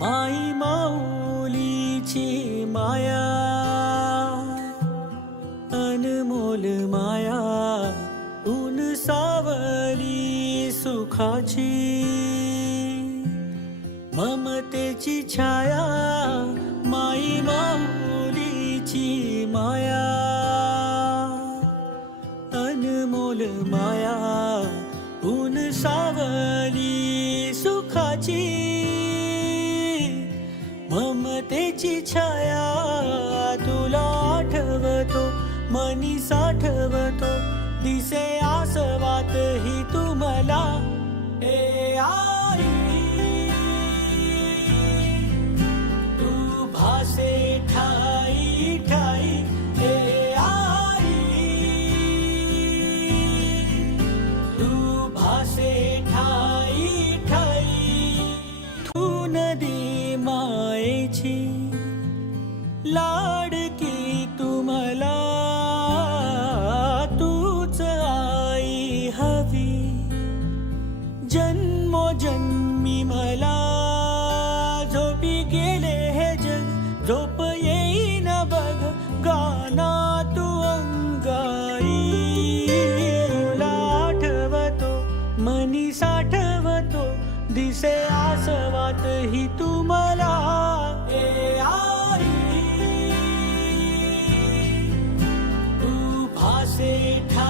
माई माऊलीची माया, अनमोल माया, ऊन सावली सुखाची, ममतेची छाया, माई माऊलीची माया, अनमोल माया, ऊन सावली सुखाची, ममतेची छाया, तुला आठवतो मनी साठवतो, दिसे आसवात ही तू मला, ए आई तू भासे ठाई ठाई, ए आई तू भासे ठाई ठाई, तू नदी मायेची लाडकी तू मला, तूच आई हवी जन्मोजन्मी मला, झोपी गेले हे जग झोप येईन बघ, गाना तू अंगाई, तुला आठवतो मनी साठवतो, दिसे आसवात ही तू मला, ए आई तू भासे ठा